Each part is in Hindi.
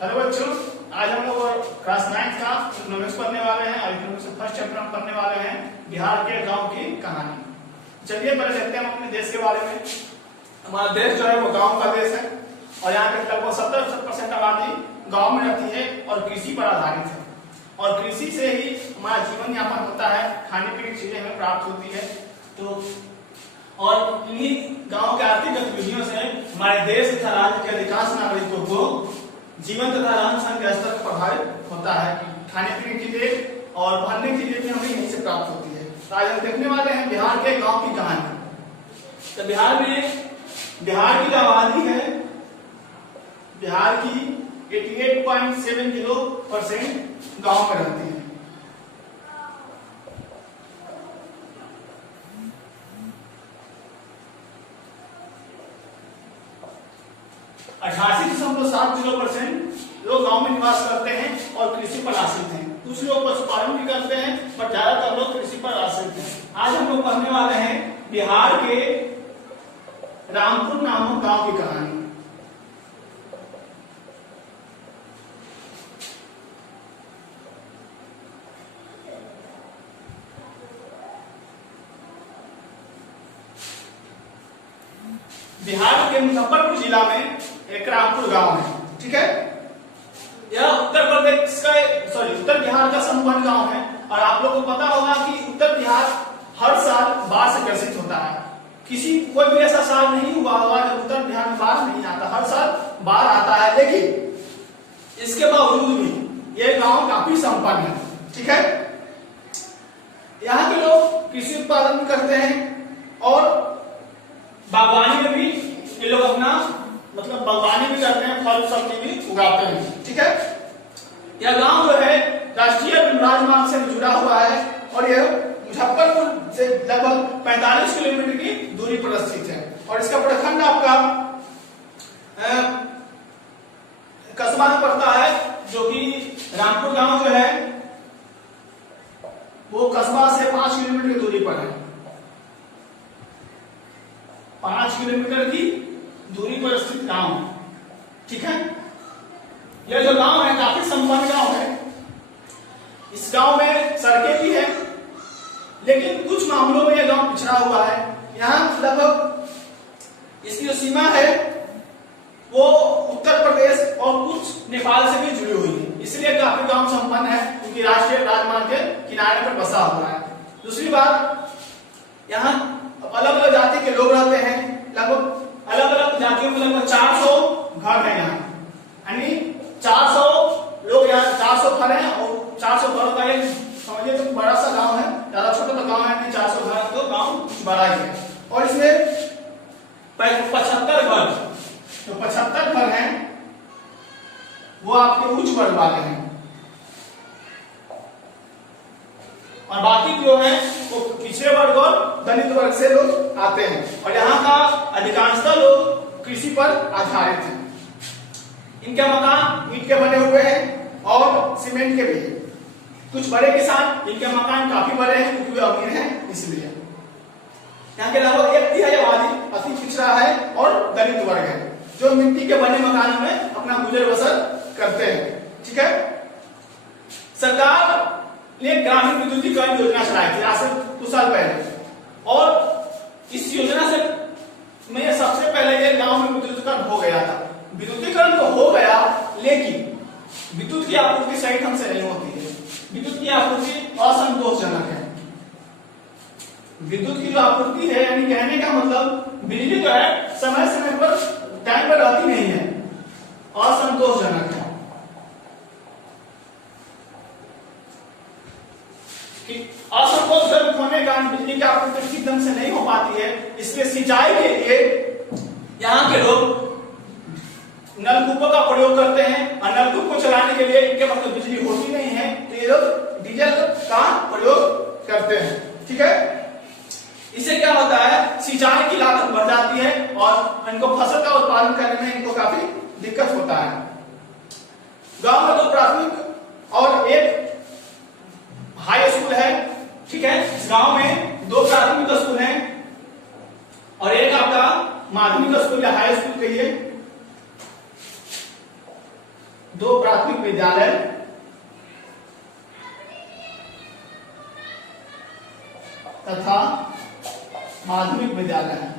हेलो बच्चों, आज हम लोग क्लास 9 का इकोनॉमिक्स पढ़ने वाले हैं और इकोनॉमिक्स के फर्स्ट चैप्टर में पढ़ने वाले हैं बिहार के गांव की कहानी। चलिए पहले देखते हैं हम अपने देश के बारे में। हमारा देश जो है वो गांव का देश है और यहाँ पे लगभग 70% आबादी गांव में रहती है और कृषि पर आधारित है और कृषि से ही हमारा जीवन यापन होता है, खाने पीने की चीजें हमें प्राप्त होती है। तो और इन्हीं गांव के आर्थिक गतिविधियों से हमारे देश तथा राज्य के अधिकांश नागरिकों को जीवन तथा रहन सहन के स्तर प्रभावित होता है। खाने पीने की चीजें और पहनने की चीजें भी हमें यहीं से प्राप्त होती है। तो आज हम देखने वाले हैं बिहार के गांव की कहानी। तो बिहार की जो आबादी है, बिहार की 88.70% गांव में रहती है। लोग गांव में निवास करते हैं और कृषि पर आश्रित हैं। कुछ लोग पशुपालन भी करते हैं पर ज्यादातर लोग कृषि पर आश्रित हैं। आज हम लोग पढ़ने वाले हैं बिहार के रामपुर नामक गांव की कहानी। बिहार के मुजफ्फरपुर जिला में एक रामपुर गांव है, ठीक है। यह उत्तर बिहार का संपूर्ण गांव है और आप लोगों को पता होगा कि उत्तर बिहार हर साल बाढ़ से ग्रसित होता है। कोई भी ऐसा साल नहीं हुआ होगा जब उत्तर बिहार में बाढ़ नहीं आता, हर साल बाढ़ आता है। लेकिन इसके बावजूद भी यह गांव काफी संपन्न है, ठीक है। यहाँ के लोग कृषि उत्पादन भी करते हैं और बागवानी में भी ये लोग अपना बागवानी भी करते हैं, फल सब्जी भी उगाते हैं, ठीक है। यह गांव जो है राष्ट्रीय राजमार्ग से जुड़ा हुआ है और यह मुजफ्फरपुर से लगभग 45 किलोमीटर की दूरी पर स्थित है और इसका प्रखंड आपका कस्बा में पड़ता है, जो कि रामपुर गांव जो है वो कस्बा से 5 किलोमीटर की दूरी पर है। 5 किलोमीटर की दूरी पर स्थित गांव, ठीक है। यह जो गांव है काफी संपन्न गांव है। इस गांव में सड़कें भी है, लेकिन कुछ मामलों में यह गांव पिछड़ा हुआ है। यहाँ लगभग इसकी जो सीमा है वो उत्तर प्रदेश और कुछ नेपाल से भी जुड़ी हुई है, इसलिए काफी गांव संपन्न है क्योंकि राष्ट्रीय राजमार्ग के किनारे पर बसा हुआ है। दूसरी बात, यहाँ अलग अलग जाति के लोग रहते हैं। लगभग अलग अलग जातियों में लगभग 400 घर है यहाँ, यानी 400 लोग यहाँ 400 घर हैं और 400 घरों का एक समझिए तो बड़ा सा गांव है, ज्यादा छोटा तो गांव है नहीं। 400 घर तो गांव कुछ बड़ा ही है और इसमें 75 घर, तो 75 घर हैं वो आपके उच्च वर्ग वाले हैं और बाकी जो है वो पिछड़े वर्ग और दलित वर्ग से लोग आते हैं और यहाँ का अधिकांशतः लोग कृषि पर आधारित हैं। इनके मकान ईंट के बने हुए हैं और सीमेंट के भी हैं। कुछ बड़े किसान इनके मकान काफी बड़े हैं क्योंकि वे अमीर हैं, इसलिए यहाँ के लगभग 1/3 आबादी अति पिछड़ा है और दलित वर्ग है जो मिट्टी के बने मकानों में अपना गुजर बसर करते हैं, ठीक है। सरकार ने ग्रामीण विद्युतीकरण योजना चलाई थी आज से कुछ साल पहले और इस योजना से में सबसे पहले ये गांव में विद्युतीकरण हो गया था। विद्युतीकरण तो हो गया, लेकिन विद्युत की आपूर्ति सही ढंग से नहीं होती है। विद्युत की आपूर्ति असंतोषजनक है। विद्युत की जो आपूर्ति है, यानी कहने का मतलब बिजली जो है समय समय पर टाइम पर रहती नहीं है, असंतोषजनक है। असंतोषजनक होने के कारण बिजली की आपूर्ति ठीक ढंग से नहीं हो पाती है, इसलिए सिंचाई के लिए यहाँ के लोग नलकूपों का प्रयोग करते हैं और नलकूप को चलाने के लिए इनके पास बिजली होती नहीं है तो ये लोग डीजल का प्रयोग करते हैं, ठीक है। इससे क्या होता है, सिंचाई की लागत बढ़ जाती है और इनको फसल का उत्पादन करने में इनको काफी दिक्कत होता है। गांव में 2 प्राथमिक और एक हाई स्कूल है, ठीक है। इस गांव में 2 प्राथमिक स्कूल हैं और एक आपका माध्यमिक स्कूल या हाई स्कूल कहिए। 2 प्राथमिक विद्यालय तथा माध्यमिक विद्यालय है।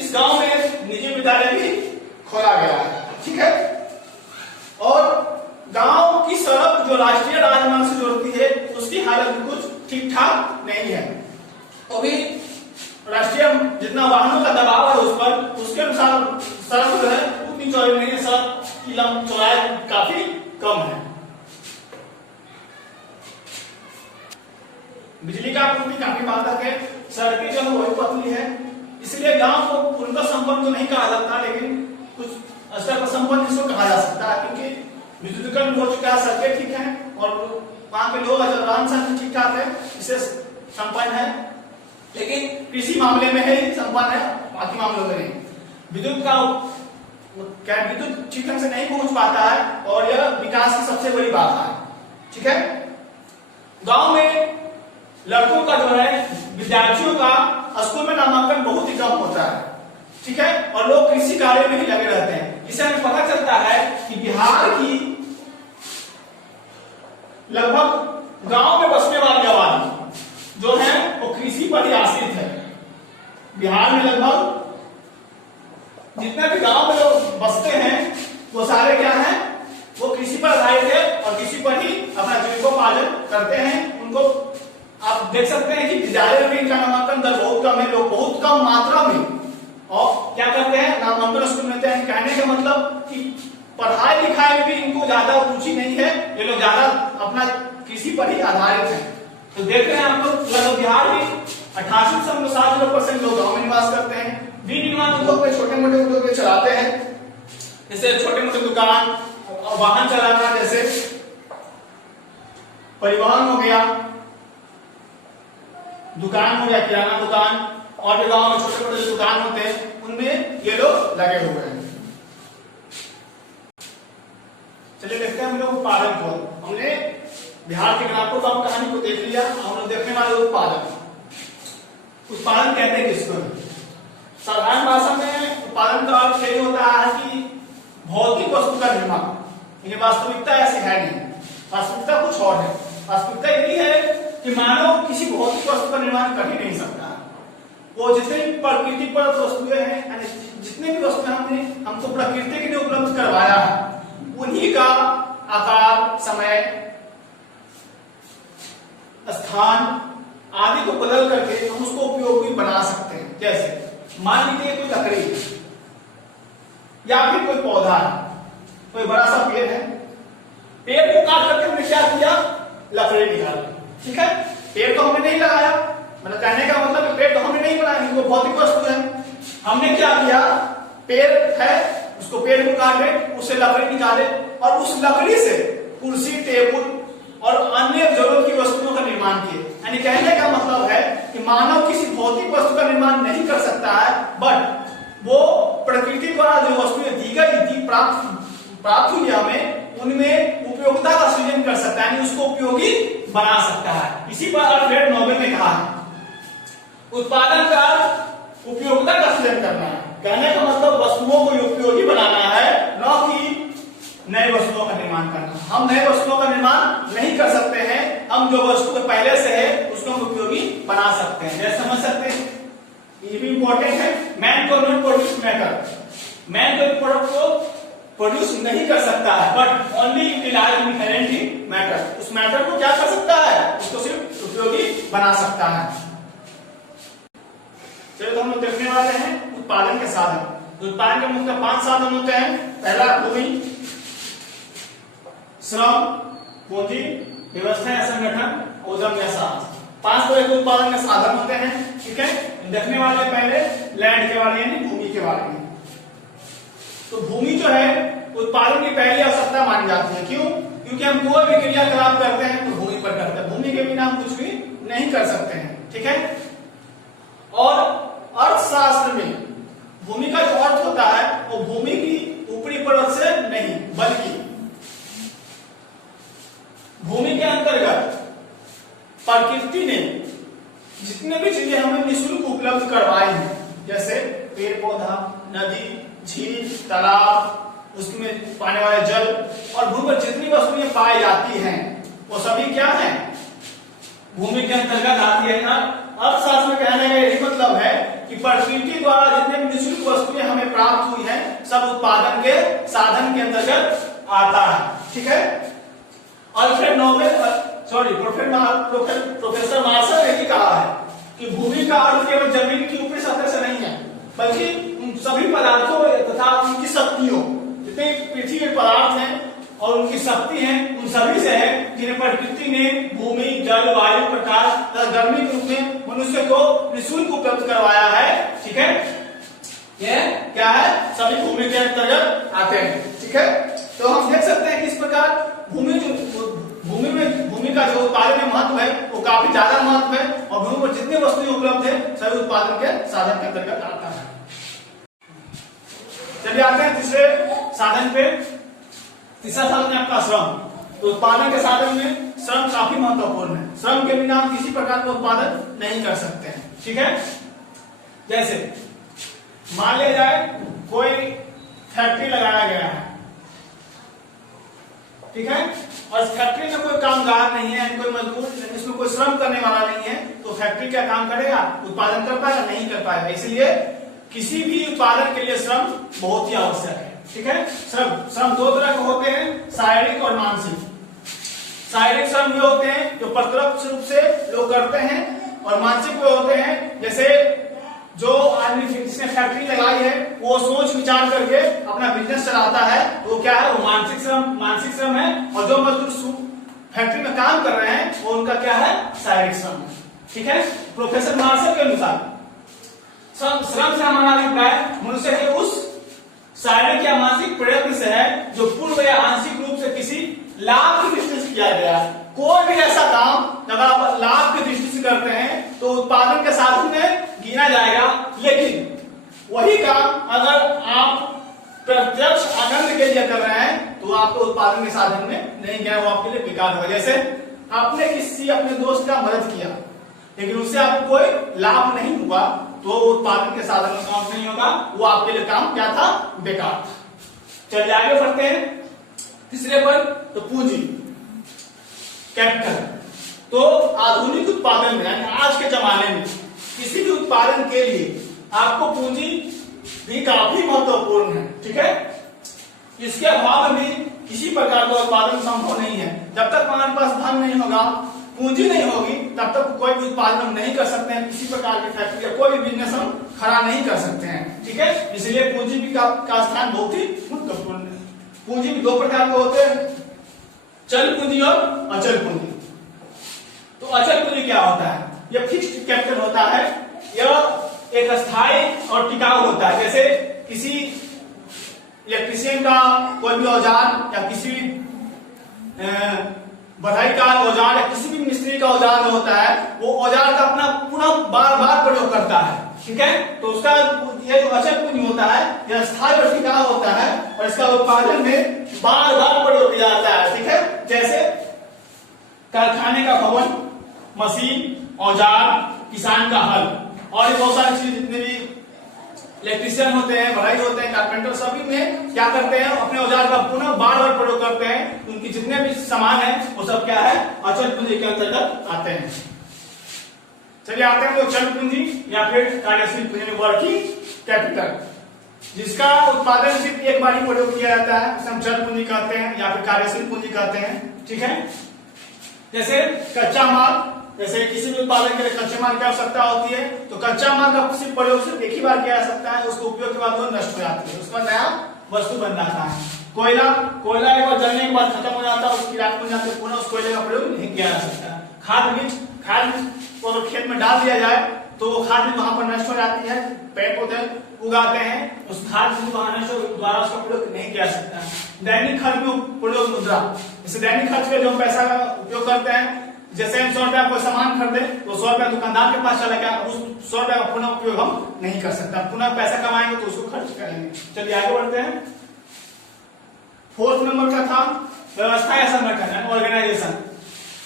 इस गांव में निजी विद्यालय भी खोला गया है, ठीक है। और गांव की सड़क जो राष्ट्रीय राजमार्ग से जोड़ती है उसकी हालत भी कुछ ठीक ठाक नहीं है। अभी राष्ट्रीय जितना वाहनों का दबाव है उस पर, उसके अनुसार सड़क जो है उतनी चौड़ी नहीं है, सड़क की चौड़ाई काफी कम है। बिजली का आपूर्ति काफी बाधक है, सड़कें जो है वही पतली है, इसलिए गांव को उनका संपन्न तो नहीं कहा जाता, लेकिन कुछ स्तर पर संपन्न इसको कहा जा सकता है, क्योंकि विद्युतीकरण हो चुका है, सड़कें ठीक है और वहां के लोग रहन सहन ठीक ठाक है, इससे संपन्न है। लेकिन कृषि मामले में है संपन्न है, बाकी मामलों में नहीं। विद्युत ठीक ढंग से नहीं पहुंच पाता है और यह विकास की सबसे बड़ी बाधा है, ठीक है। गांव में लड़कों का जो है, विद्यार्थियों का स्कूल में नामांकन बहुत ही कम होता है, ठीक है, और लोग कृषि कार्य में ही लगे रहते हैं। इससे हमें पता चलता है कि बिहार की लगभग गांव में बसने वाली आबादी जो है वो कृषि पर ही आश्रित है। बिहार में लगभग जितने भी गांव में लोग बसते हैं वो सारे क्या हैं, वो कृषि पर आधारित है और कृषि पर ही अपना जीविकोपार्जन करते हैं। उनको आप देख सकते हैं कि विद्यालय में इनका नामांकन दर बहुत कम है, लोग बहुत कम मात्रा में और क्या करते हैं, नामांकन स्कूल लेते हैं। कहने का मतलब कि पढ़ाई लिखाई में भी इनको ज्यादा रुचि नहीं है, ये लोग ज्यादा अपना कृषि पर ही आधारित है। तो देख रहे हैं आप लोग, लगभग बिहार में 88% लोग गाँव में निवास करते हैं। विनिर्माण उद्योग में छोटे मोटे उद्योग चलाते हैं, जैसे छोटे मोटे दुकान और वाहन चलाना, जैसे परिवहन हो गया, दुकान हो गया, किराना दुकान, और भी गांव में छोटे मोटे दुकान होते हैं उनमें ये लोग लगे हुए हैं। चलिए देखते हैं हम लोग उत्पादन को। हमने बिहार के ग्रामीण गांव कहानी को देख लिया, हम लोग देखने वाले उत्पादन। उत्पादन कहते हैं किसको? साधारण भाषा में उत्पादन का अर्थ यही होता है कि भौतिक वस्तु का निर्माण। ये वास्तविकता ऐसी है नहीं, वास्तविकता कुछ और है। वास्तविकता यही है कि मानव किसी भौतिक वस्तु का निर्माण कर ही नहीं सकता। वो जितने भी प्रकृति पर वस्तुएं हैं, जितने भी वस्तुएं हमको प्रकृति के लिए उपलब्ध करवाया है, उन्हीं का आकार, समय, स्थान आदि को बदल करके हम उसको उपयोगी बना सकते हैं। जैसे मान लीजिए कोई लकड़ी या फिर कोई पौधा है, कोई बड़ा सा पेड़ है, पेड़ को काट करके हमने क्या किया, लकड़ी निकाली, ठीक है। पेड़ तो हमने नहीं लगाया, मतलब कहने का मतलब पेड़ तो हमने नहीं बनाया, वो भौतिक वस्तु है। हमने क्या किया, पेड़ है, उसको पेड़ को काटे, उससे लकड़ी निकाले और उस लकड़ी से कुर्सी, टेबल और अन्य जरूरत की वस्तुओं का निर्माण किए। यानी कहने का मतलब है कि मानव किसी भौतिक वस्तु का निर्माण नहीं कर सकता है, बट वो प्रकृति द्वारा जो वस्तुएं दी गई थी, प्राप्त हुई हमें, उनमें उपयोगिता का सृजन कर सकता है, यानी उसको उपयोगी बना सकता है। इसी पर अल्फ्रेड नोबेल ने कहा है उत्पादन का उपयोगिता का सृजन करना है। कहने का मतलब वस्तुओं को उपयोगी बनाना है, न कि नए वस्तुओं का निर्माण करना। हम नए वस्तुओं का निर्माण नहीं कर सकते हैं, हम जो वस्तु पहले से है उसको हम उपयोगी बना सकते हैं। जैसे समझ सकते हैं, ये भी इंपॉर्टेंट है। मैन को नॉट प्रोड्यूस मैटर, मैन कोई प्रोडक्ट को प्रोड्यूस नहीं कर सकता है, but only utilize inherent in matter. उस मैटर को क्या कर सकता है, उसको सिर्फ उपयोगी बना सकता है। चलिए तो हम लोग देखने वाले हैं उत्पादन के साधन। उत्पादन के मुख्य 5 साधन होते हैं। पहला भूमि, श्रम, पूंजी, व्यवस्था या संगठन, उद्यम या साहस। 5 तरह के उत्पादन के साधन होते हैं, ठीक है। देखने वाले पहले लैंड के बारे में, भूमि के बारे में। तो भूमि जो है उत्पादन की पहली आवश्यकता मानी जाती है। क्यों? क्योंकि हम कोई भी क्रियाकलाप करते हैं तो भूमि पर करते हैं, भूमि के बिना हम कुछ भी नहीं कर सकते हैं, ठीक है। और अर्थशास्त्र में भूमि का जो अर्थ होता है वो भूमि की ऊपरी परत से नहीं, बल्कि भूमि के अंतर्गत प्रकृति ने जितने भी चीजें हमें निःशुल्क उपलब्ध करवाई हैं, जैसे पेड़ पौधा, नदी, झील, तालाब, उसमें पाने वाले जल और भूमि पर जितनी वस्तुएं पाई जाती हैं वो सभी क्या है, भूमि के अंतर्गत आती है ना। अर्थशास्त्र में कहने का यही मतलब है कि प्रकृति द्वारा जितने भी निःशुल्क वस्तुएं हमें प्राप्त हुई हैं सब उत्पादन के साधन के अंतर्गत आता है, ठीक है। अल्फ्रेड नोबेल प्रोफेसर मार्शल ने भी कहा है कि भूमि का अर्थ केवल जमीन की ऊपरी सतह से नहीं है, बल्कि उन सभी पदार्थों तथा उनकी शक्तियों, जितने पृथ्वी के पदार्थ हैं और उनकी शक्ति है, उन सभी से है जिन्हें प्रकृति ने भूमि, जल, वायु, प्रकाश तथा गर्मी के रूप में मनुष्य को निःशुल्क उपलब्ध करवाया है, ठीक है। ये क्या है, सभी भूमि के अंतर्गत आते हैं, ठीक है। तो हम देख सकते हैं कि इस प्रकार भूमि का जो उत्पादन में महत्व है वो काफी ज्यादा महत्व है और भूमि पर जितनी वस्तुएं उपलब्ध है सभी उत्पादन के साधन के अंतर्गत आता है। चलिए आते हैं तीसरे साधन पे। तीसरा साधन है आपका श्रम। तो उत्पादन के साधन में श्रम काफी महत्वपूर्ण है। श्रम के बिना हम किसी प्रकार का उत्पादन नहीं कर सकते हैं, ठीक है। जैसे मान लिया जाए कोई फैक्ट्री लगाया गया है, ठीक है, और फैक्ट्री में कोई कामगार नहीं है, कोई मजदूर, इसमें कोई श्रम करने वाला नहीं है, तो फैक्ट्री क्या काम करेगा, उत्पादन कर पाएगा, नहीं कर पाएगा। इसलिए किसी भी उत्पादन के लिए श्रम बहुत ही आवश्यक है, ठीक है। श्रम दो तरह के होते हैं, शारीरिक और मानसिक। शारीरिक श्रम ये होते हैं जो प्रत्यक्ष रूप से लोग करते हैं, और मानसिक वे होते हैं जैसे जो आदमी जिसने फैक्ट्री लगाई है वो सोच विचार करके अपना बिजनेस चलाता है, तो क्या है, वो मानसिक श्रम है। और जो मजदूर फैक्ट्री में काम कर रहे हैं वो उनका क्या है, शारीरिक श्रम है, ठीक है। प्रोफेसर मार्शल के अनुसार श्रम से हमारा अभिप्राय मनुष्य के उस शारीरिक या मानसिक प्रयत्न से है जो पूर्व या आंशिक रूप से किसी लाभ की दृष्टि से किया गया है। कोई भी ऐसा काम अगर आप लाभ की दृष्टि से करते हैं तो उत्पादन के साधन में गिना जाएगा, लेकिन वही काम अगर आप प्रत्यक्ष आनंद के लिए कर रहे हैं तो आपको उत्पादन के साधन में नहीं गया, वो आपके लिए बेकार होगा। जैसे आपने किसी अपने दोस्त का मदद किया लेकिन उससे आपको कोई लाभ नहीं हुआ तो उत्पादन के साधन में काउंट नहीं होगा, वो आपके लिए काम क्या था, बेकार। चलिए आगे बढ़ते हैं तीसरे पर। तो पूंजी, कैपिटल। तो आधुनिक उत्पादन में यानी आज के जमाने में किसी भी उत्पादन के लिए आपको पूंजी भी काफी महत्वपूर्ण है, ठीक है। इसके अभाव में किसी प्रकार का उत्पादन संभव नहीं है। जब तक हमारे पास धन नहीं होगा, पूंजी नहीं होगी, तब तक कोई भी उत्पादन हम नहीं कर सकते हैं। किसी प्रकार की फैक्ट्री या कोई भी बिजनेस हम खड़ा नहीं कर सकते हैं, ठीक है। इसलिए पूंजी भी का स्थान बहुत ही महत्वपूर्ण है। पूंजी भी दो प्रकार के होते हैं, चल पूंजी और अचल पूंजी। तो अचल पूंजी क्या होता है, यह फिक्स्ड कैपिटल होता है, यह एक स्थायी और टिकाऊ होता है। जैसे किसी इलेक्ट्रीशियन का कोई भी औजार या किसी भी बढ़ाई का औजार या किसी भी मिस्त्री का औजार जो होता है वो औजार का अपना पुनः बार बार प्रयोग करता है, ठीक है। तो उसका ये जो अचल पूंजी होता है यह स्थायी और टिकाऊ होता है और इसका उत्पादन में बार बार प्रयोग किया जाता है, ठीक है। जैसे कारखाने का भवन, मशीन, औजार, किसान का हल और बहुत सारी चीज, जितने भी इलेक्ट्रीशियन होते हैं, बढ़ाई होते हैं, कारपेंटर, सभी में क्या करते हैं, अपने औजार का पुनः बार बार प्रयोग करते हैं। उनकी जितने भी सामान है वो सब क्या है, अचल पूंजी के अंतर्गत आते हैं। चलिए आते हैं तो चल पूंजी या फिर कार्यशील पूंजी, वर्किंग कैपिटल, जिसका उत्पादन सिर्फ एक बार ही प्रयोग किया जाता है, उसे हम चल पूंजी कहते हैं या फिर कार्यशील पूंजी कहते हैं, ठीक है। जैसे कच्चा माल, जैसे किसी भी उत्पादन के लिए कच्चे माल की आवश्यकता होती है तो कच्चा माल का सिर्फ प्रयोग सिर्फ एक ही बार किया जा सकता है, उसको उपयोग के बाद वो नष्ट हो जाती है, उसका नया वस्तु बन जाता है। कोयला एक बार जलने के बाद खत्म हो जाता है, उसकी राख बन जाती है, पुनः उस कोयले का प्रयोग नहीं किया जा सकता। खाद बीज को अगर खेत में डाल दिया जाए तो वो खाद बीज वहां पर नष्ट हो जाती है, पेड़ पौधे उगाते हैं, उस खाद बीज वहां नष्ट द्वारा उसका प्रयोग नहीं किया जा सकता। दैनिक खर्च में प्रयोग मुद्रा, जैसे दैनिक खर्च में जो पैसा का उपयोग करते हैं, जैसे हम 100 रुपया कोई सामान खरीदे तो 100 रुपया दुकानदार के पास चला गया, उस 100 रुपया का पुनः उपयोग हम नहीं कर सकता, पुनः पैसा कमाएंगे तो उसको खर्च करेंगे। चलिए आगे बढ़ते हैं। 4th नंबर का था व्यवस्था या संगठन, ऑर्गेनाइजेशन।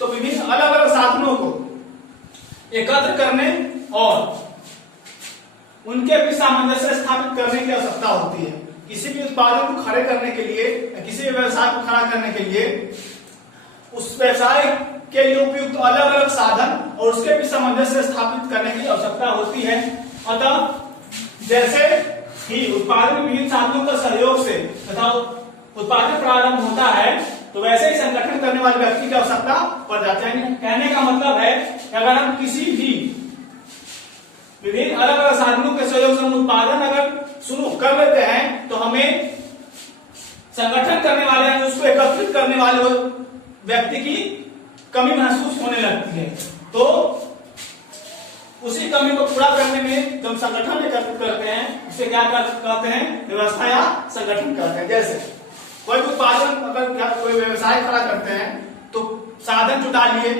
तो विभिन्न अलग अलग साधनों को एकत्र करने और उनके बीच सामंजस्य स्थापित करने की आवश्यकता होती है। किसी भी उत्पादन को खड़े करने के लिए या किसी भी व्यवसाय को खड़ा करने के लिए उस व्यवसाय के लिए उपयुक्त अलग अलग साधन और उसके बीच सामंजस्य स्थापित करने की आवश्यकता होती है। अतः जैसे ही उत्पादन में विभिन्न साधनों का सहयोग से तथा उत्पादन प्रारंभ होता है तो वैसे ही संगठन करने वाले व्यक्ति की आवश्यकता पड़ जाती है। कहने का मतलब है कि अगर हम किसी भी विभिन्न अलग अलग साधनों के सहयोग से हम उत्पादन अगर शुरू कर लेते हैं तो हमें संगठन करने वाले उसको एकत्रित करने वाले व्यक्ति की कमी महसूस होने लगती है। तो उसी कमी को पूरा करने में जब संगठन एकत्रित करते हैं उसे क्या कहते हैं, व्यवस्था या संगठन कहते हैं। जैसे कोई उत्पादन अगर कोई व्यवसाय खड़ा करते हैं तो साधन जुटा लिए,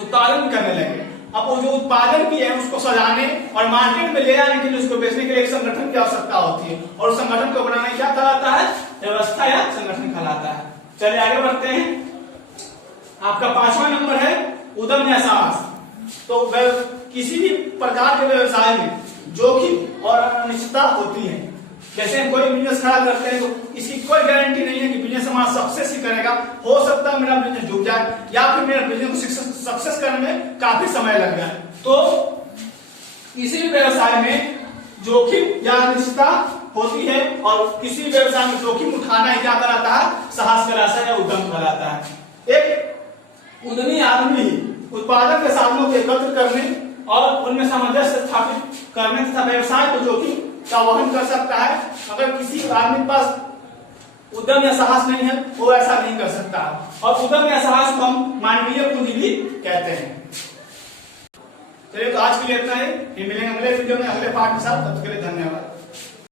उत्पादन करने लगे। अब वो जो उत्पादन की है उसको सजाने और मार्केट में ले जाने के लिए, उसको बेचने के लिए एक संगठन की आवश्यकता होती है और उस संगठन को बनाना क्या कहलाता है, व्यवस्था या संगठन कहलाता है। चलिए आगे बढ़ते हैं। आपका 5वां नंबर है उद्यम या साहस। तो किसी भी प्रकार के व्यवसाय में जोखिम और अनिश्चितता होती है। जैसे हम कोई बिजनेस खड़ा करते हैं तो इसकी कोई गारंटी नहीं है कि बिजनेस हमारा सक्सेस ही करेगा। हो सकता है मेरा बिजनेस डूब जाए या फिर मेरा बिजनेस को सक्सेस करने में काफी समय लग जाए। तो किसी भी व्यवसाय में जोखिम या अनिश्चितता होती है और किसी भी व्यवसाय में जोखिम उठाना ही क्या कहलाता है, साहस कहलाता है या उद्यम कहलाता है। एक उद्यमी आदमी उत्पादन के साधनों को एकत्र करने और उनमें सामंजस्य स्थापित करने तथा व्यवसाय को जोखिम का वहन कर सकता है। अगर किसी आदमी के पास उद्यम या साहस नहीं है वो ऐसा नहीं कर सकता। और उद्यम या साहस को हम मानवीय पूंजी भी कहते हैं। चलिए तो आज के लिए इतना ही, मिलेंगे अगले वीडियो में अगले पार्ट के साथ। तब तक के लिए धन्यवाद।